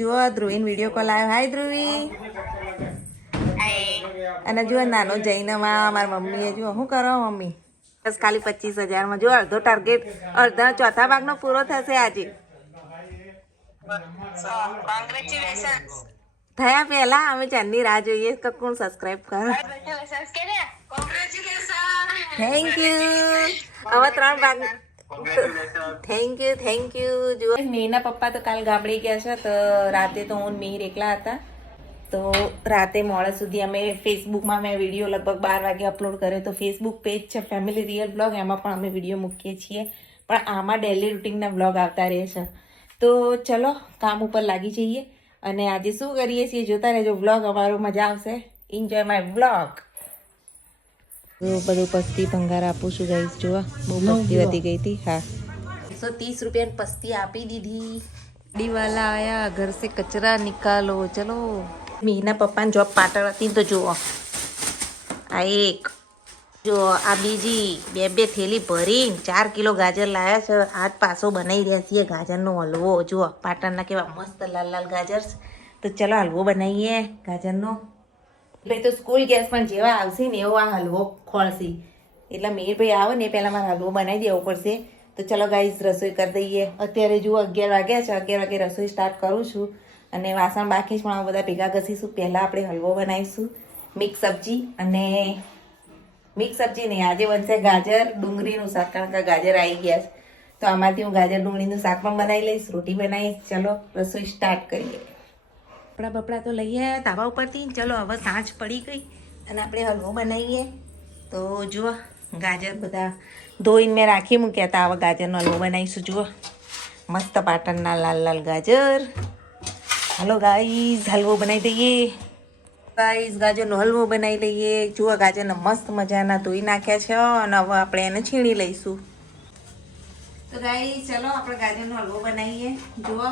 જુઓ Dhruvin video call આવ્યો. હાય ધ્રુવી. અને જુઓ નાનો જૈનમાં મારા મમ્મીએ જુઓ શું કરો મમ્મી બસ ખાલી 25,000માં જો અડધો ટાર્ગેટ અડધા ચોથા ભાગનો પૂરો થશે આજે. થયા પહેલા અમે ચાંદની રાહ જોઈએ કે કોણ સબસ્ક્રાઇબ કરે. Thank you. હવે 3 ભાગ. Thank you. જુઓ મેના પપ્પા તો કાલ ગામડે ગયા છે તો રાતે તો હું મિહિર એકલા હતા તો રાતે મોડા સુધી અમે ફેસબુકમાં મેં વિડીયો લગભગ 12 વાગે અપલોડ કર્યો તો ફેસબુક પેજ છે ફેમિલી રિયલ બ્લોગ એમાં પણ અમે વિડીયો મૂકીએ છીએ પણ આમાં ડેલી રૂટીનના બ્લોગ આવતા રહે છે. તો ચલો કામ ઉપર લાગી જઈએ અને આજે શું કરીએ છીએ જોતા રહેજો બ્લોગ. અમારો મજા આવશે. Enjoy my blog. બધું પસ્તી ભંગાર આપું છું ગાઈસ. જોવા બહુ પસ્તી વધી ગઈ હતી. હા 130 રૂપિયાની પસ્તી આપી દીધી. ગાડીવાલા આયા ઘર સે કચરા નિકાલો. ચલો મીના પપ્પાની જોબ પાટણ હતી તો જુઓ આ એક જો આ બીજી બે થેલી ભરીને 4 કિલો ગાજર લાવ્યા છે. આજ પાછો બનાવી રહ્યા છીએ ગાજરનો હલવો. જુઓ પાટણના કેવા મસ્ત લાલ લાલ ગાજર. તો ચલો હલવો બનાવીએ ગાજરનો. ભાઈ તો સ્કૂલ ગેસ પણ જેવા આવશે ને એવો આ હલવો ખોળશે એટલે મીરભાઈ આવે ને પહેલાં મારે હલવો બનાવી દેવો પડશે. તો ચલો ગાઈઝ રસોઈ કરી દઈએ. અત્યારે જુઓ 11 વાગ્યા છે. 11 વાગે રસોઈ સ્ટાર્ટ કરું છું અને વાસણ બાકી જ પણ બધા ભેગા ઘસીશું. પહેલાં આપણે હલવો બનાવીશું મિક્સ સબ્જી અને મિક્સ સબ્જી નહીં આજે બનશે ગાજર ડુંગળીનું શાક કારણ કે ગાજર આવી ગયા છે તો આમાંથી હું ગાજર ડુંગળીનું શાક પણ બનાવી લઈશ રોટી બનાવીશ. ચલો રસોઈ સ્ટાર્ટ કરીએ. કપડા બપડા તો લઈએ તાવા ઉપરથી. ચલો હવે સાંજ પડી ગઈ અને આપણે હલવો બનાવીએ. તો જુઓ ગાજર બધા ધોઈને મેં રાખી મૂક્યા હતા. હવે ગાજરનો હલવો બનાવીશું. જુઓ મસ્ત પાટણના લાલ લાલ ગાજર. હલો ગાઈઝ હલવો બનાવી દઈએ. ગાઈઝ ગાજરનો હલવો બનાવી લઈએ. જુઓ ગાજરને મસ્ત મજાના ધોઈ નાખ્યા છે અને હવે આપણે એને છીણી લઈશું. તો ગાઈઝ ચલો આપણે ગાજરનો હલવો બનાવીએ. જુઓ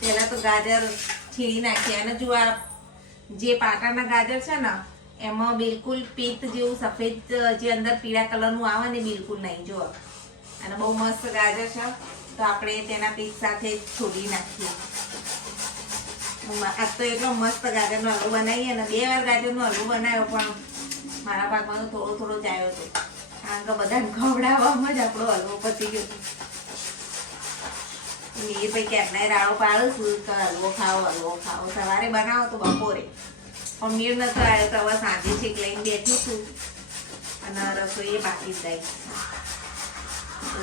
પહેલાં તો ગાજર છીણી નાખીએ અને જુઓ જે પાટણના ગાજર છે ને એમાં બિલકુલ પિત્ત જેવું સફેદ જે અંદર પીળા કલરનું આવે ને બિલકુલ નહીં. જુઓ અને બહુ મસ્ત ગાજર છે તો આપણે તેના પિત્ત સાથે છોડી નાખીએ. આજ તો એટલો મસ્ત ગાજરનો હલવો બનાવીએ અને 2 વાર ગાજરનો હલવો બનાવ્યો પણ મારા ભાગમાં તો થોડો જ આવ્યો હતો કારણ કે બધાને ખવડાવવામાં જ આપણો હલવો પતી ગયો હતો. એ ભાઈ ક્યારના રાડો પાડું છું તો હલવો ખાવો સવારે બનાવો તો બપોરે પણ મીર નતો આવ્યો તો હવે સાંજે છેક લઈને બેઠી છું અને રસોઈ એ બાકી જ જાય.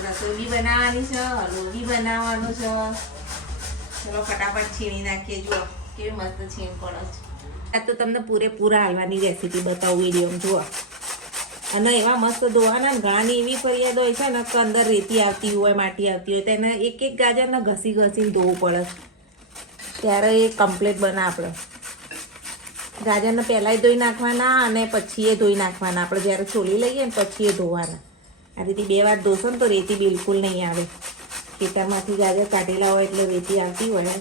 રસોઈ બી બનાવવાની છે હલવો બી બનાવવાનો છે. ચલો ફટાફટ છીણી નાખીએ. જુઓ કેવી મસ્ત છીણ પડે છે. આજ તો તમને પૂરેપૂરા હલવાની રેસીપી બતાવું વિડીયોમાં. જુઓ અને એવા મસ્ત ધોવાના ઘણાની એવી ફરિયાદ હોય છે ને કે અંદર રેતી આવતી હોય માટી આવતી હોય તો એને એક એક ગાજરને ઘસીને ધોવું પડે ત્યારે એ કમ્પ્લીટ બને. આપણે ગાજરને પહેલાંય ધોઈ નાખવાના અને પછી એ ધોઈ નાખવાના. આપણે જ્યારે છોલી લઈએ ને પછી એ ધોવાના. આ રીતે 2 વાર ધોશો ને તો રેતી બિલકુલ નહીં આવે. ખેતરમાંથી ગાજર કાઢેલા હોય એટલે રેતી આવતી હોય.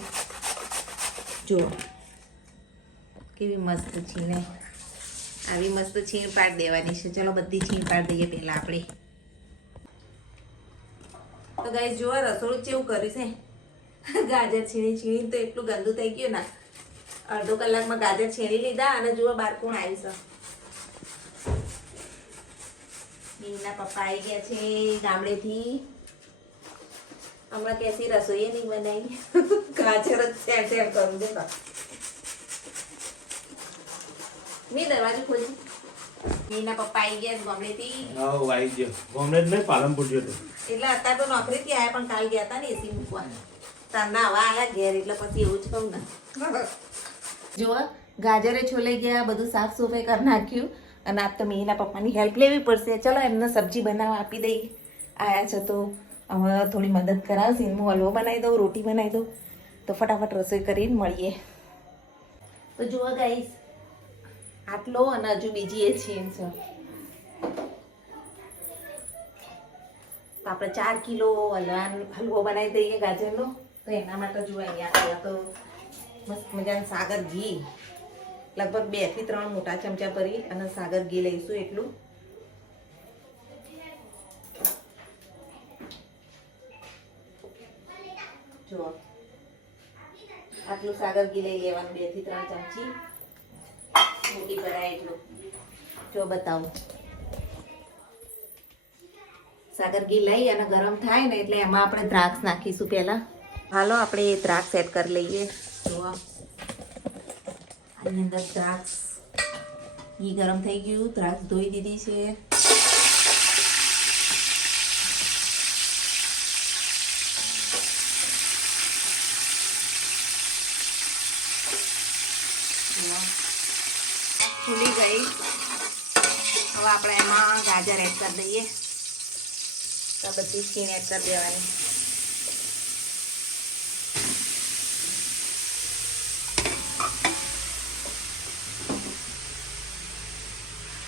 જુઓ કેવી મસ્ત છીણે. આવી મસ્ત છીણ પાડી દેવાની છે. ચલો બધી છીણ પાડી દઈએ પહેલાં આપણે. તો ગાઈસ જુઓ રસોડું કેવું કર્યું છે. ગાજર છીણી તો એટલું ગંદુ થઈ ગયું ને. અડધો કલાકમાં ગાજર છીણી લીધા અને જુઓ બાર કોણ આવ્યું છે. મીના પપ્પા આવી ગયા છે ગામડેથી. હમણાં કેસી રસોઈ નહીં બનાવી ગાજર જ શેર કરું દે. મેં દરવાજો ખોલી. મીના પપ્પા આવી ગયા ગામડેથી. આવી ગયો ગામડે જ નહીં પાલનપુર ગયો હતો એટલે અત્યારે તો નોકરીથી આવ્યા પણ કાલ ગયા હતા ને એસી મૂકવા. તારના હવા આવ્યા ઘેર એટલે પછી એવું જ કહું ને. જુઓ ગાજરે છોલાઈ ગયા બધું સાફ સફાઈ કરી નાખ્યું અને આજ તો મીના પપ્પાની હેલ્પ લેવી પડશે. ચલો એમને સબ્જી બનાવવા આપી દઈ. આવ્યા છે તો હવે થોડી મદદ કરાવશે. હું હલવો બનાવી દઉં રોટી બનાવી દઉં તો ફટાફટ રસોઈ કરીને મળીએ. તો જુઓ ગાઈસ આટલો અને હજુ બીજી એ છીણ છે. તો આપણે 4 કિલો હલવો બનાવી દઈએ ગાજરનો. તો એના માટે જુઓ અહીંયા તો મસ્ત મજાનું સાગર ઘી લગભગ 2 થી 3 મોટા ચમચા ભરી અને સાગર ઘી લઈશું એટલું. જુઓ આટલું સાગર ઘી લઈ લેવાનું 2 થી 3 ચમચી મોટી ભરાય એટલું જો બતાવું સાગર ઘી લઈ અને ગરમ થાય ને એટલે એમાં આપણે દ્રાક્ષ નાખીશું પહેલા હાલો આપણે દ્રાક્ષ એડ કરી લઈએ જો આની અંદર દ્રાક્ષ ઘી ગરમ થઈ ગયું દ્રાક્ષ ધોઈ દીધી છે ફૂલી ગઈ હવે આપણે એમાં ગાજર એડ કરી દઈએ તો બધી સ્કીન એડ કરી દેવાની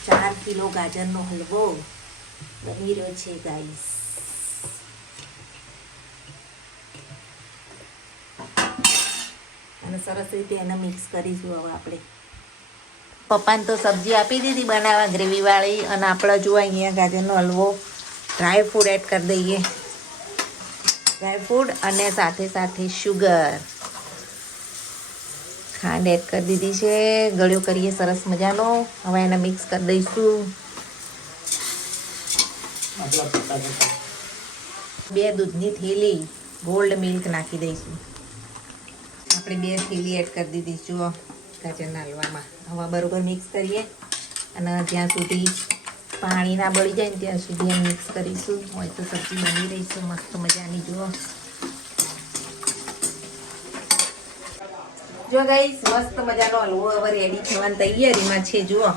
4 કિલો ગાજરનો હલવો બની રહ્યો છે ગાઈસ અને સરસ રીતે એને મિક્સ કરીશું હવે આપણે પપ્પાને તો સબ્જી આપી દીધી બનાવવા ગ્રેવીવાળી અને આપણે જો અહીંયા ગાજરનો હલવો ડ્રાય ફ્રૂટ એડ કરી દઈએ ડ્રાય ફ્રૂટ અને સાથે સાથે શુગર ખાંડ એડ કરી દીધી છે ગળ્યો કરીએ સરસ મજાનો હવે એને મિક્સ કરી દઈશું 2 દૂધની થેલી ગોલ્ડ મિલ્ક નાખી દઈશું આપણે 2 થેલી એડ કરી દીધી જો ગાજરના હલવામાં હવે બરોબર મિક્સ કરીએ અને જ્યાં સુધી પાણી ના બળી જાય ને ત્યાં સુધી એમ મિક્સ કરીશું હોય તો સબ્જી બની રહી છે મસ્ત મજાની જુઓ જો ગાઈસ મસ્ત મજાનો હલવો હવે રેડી થવાની તૈયારીમાં છે જુઓ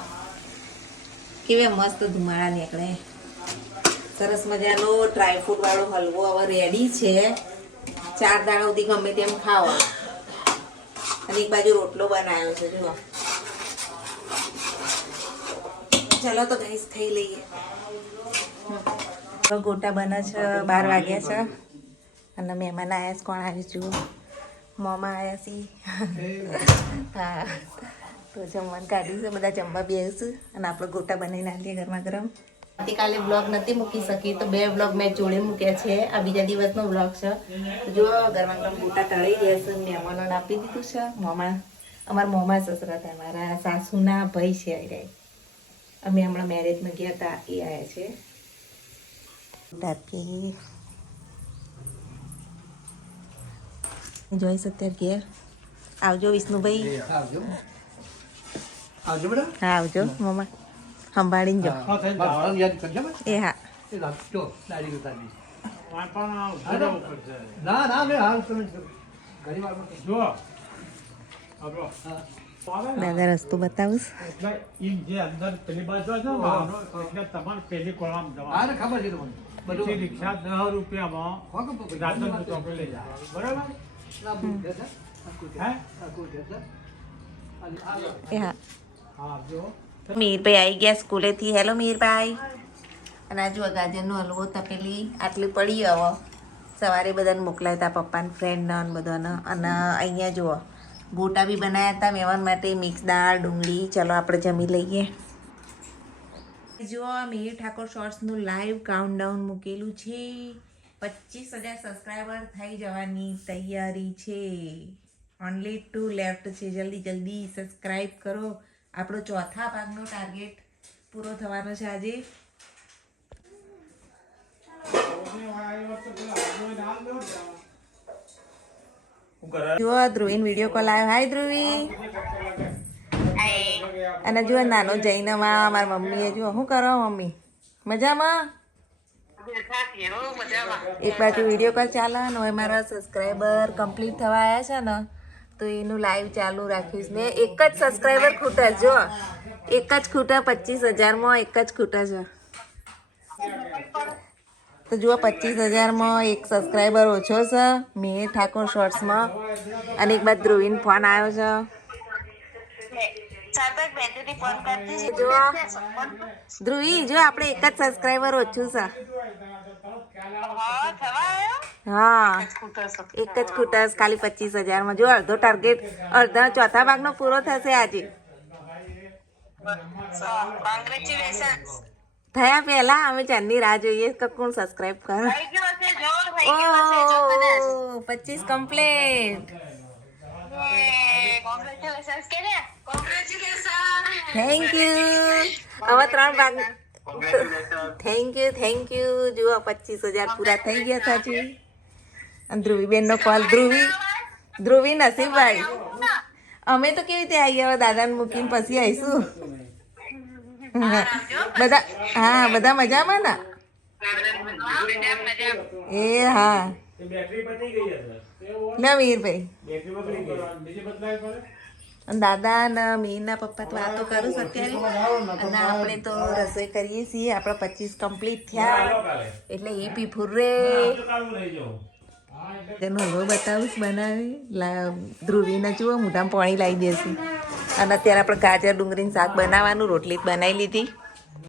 કેવા મસ્ત ધુમાડા નીકળે સરસ મજાનો ડ્રાય ફ્રૂટ વાળો હલવો હવે રેડી છે 4 દાણા સુધી ગમે તેમ ખાઓ અને એક બાજુ રોટલો બનાવ્યો છે જુઓ ચલો તો ગાઈસ ખાઈ લઈએ ગોટા બને છે 12 વાગ્યા છે અને મહેમાન આવ્યા છે કોણ આવ્યું જુઓ મોમાં આવ્યા છે હા તો જમવાનું કાઢ્યું છે બધા જમવા બેસીશું અને આપણે ગોટા બનાવી નાખીએ ગરમા ગરમ આવતીકાલે બ્લોગ નથી મૂકી શકી તો 2 બ્લોગ મેં જોડે મૂક્યા છે આ બીજા દિવસનો બ્લોગ છે જો ગરમા ગરમ ગોટા તળી ગયા છે મહેમાનોને આપી દીધું છે મોમાં અમારા મોમાં સસરા હતા મારા સાસુના ભાઈ છે આવી અમે હમણાં મેરેજમાં ગયા હતા એ આવ્યા છે ટાકી જોઈશ અત્યારે ઘેર આવજો વિષ્ણુભાઈ આવજો બેટા હા આવજો મમ્મા સંભાળીને જો એ હા દાદા રસ્તો બતાવું રિક્ષા 10 રૂપિયામાં બરાબર એ હા મીરભાઈ આવી ગયા સ્કૂલેથી હેલો મીરભાઈ અને આ જો ગાજરનો હલવો તપેલી આટલી પડી હવે સવારે બધાને મોકલાયા હતા પપ્પાને ફ્રેન્ડને અને બધાને અને અહીંયા જુઓ ગોટા બી બનાવ્યા હતા મહેમાન માટે મિક્સ દાળ ડુંગળી ચલો આપણે જમી લઈએ જુઓ મિહિર ઠાકોર શોર્ટ્સનું લાઈવ કાઉન્ટડાઉન મૂકેલું છે 25,000 સબસ્ક્રાઈબર થઈ જવાની તૈયારી છે ઓનલી 2 લેફ્ટ છે જલ્દી જલ્દી સબસ્ક્રાઈબ કરો આપણો 4થા ભાગનો ટાર્ગેટ પૂરો થવાનો છે આજે જુઓ ધ્રુવીન વિડીયો કોલ આવ્યો હાય ધ્રુવી અને જુઓ નાનો જઈને મારા મમ્મીએ જુઓ શું કરો મમ્મી મજામાં એક બાજુ વિડીયો કોલ ચાલે ને હવે મારા સબસ્ક્રાઈબર કમ્પ્લીટ થવા આવ્યા છે ને તો એનું લાઈવ ચાલુ રાખ્યું મેં એક જ સબસ્ક્રાઈબર ખૂટા જો એક જ ખૂટા 25,000માં એક જ ખૂટા છે તો જુઓ 25,000માં એક સબસ્ક્રાઈબર ઓછો છે મિહિર ઠાકોર શોર્ટ્સમાં અને એક બાદ ધ્રુવીન ફોન આવ્યો છે જો ધ્રુવી જો આપણે એક જ સબસ્ક્રાઈબર ઓછું છે હા એક જ ખૂટસ ખાલી 25,000માં જો અડધો ટાર્ગેટ અડધા 4થા ભાગનો પૂરો થશે આજે થયા પહેલા અમે ચાંદની રાહ જોઈએ કે કોણ સબસ્ક્રાઇબ કરે 25 કમ્પ્લીટ થેન્ક યુ. હવે 3 ભાગ. Thank you. જુઓ 25,000 પૂરા થઈ ગયા સાચી. અને ધ્રુવીબેનનો કોલ. ધ્રુવી નસીબભાઈ, અમે તો કેવી રીતે આવી હવે દાદાને મૂકીને પછી આવીશું. બધા હા બધા મજામાં ને? એ હા બેટરી પતી ગઈ હશે. ના વીરભાઈ. બેટરી બગડી ગઈ. બીજી બદલાવી પડે. અને દાદા ને મીરના પપ્પા તો વાતો કરું છું અત્યારે. અને આપણે તો રસોઈ કરીએ છીએ. આપણા 25 કમ્પ્લીટ થયા એટલે એ પી ફુર્રે તેનો હલવો બતાવું બનાવી. ધ્રુવીને જુઓ મોઢામાં પાણી લાવી દેશે. અને અત્યારે આપણે ગાજર ડુંગળીનું શાક બનાવવાનું. રોટલી જ બનાવી લીધી.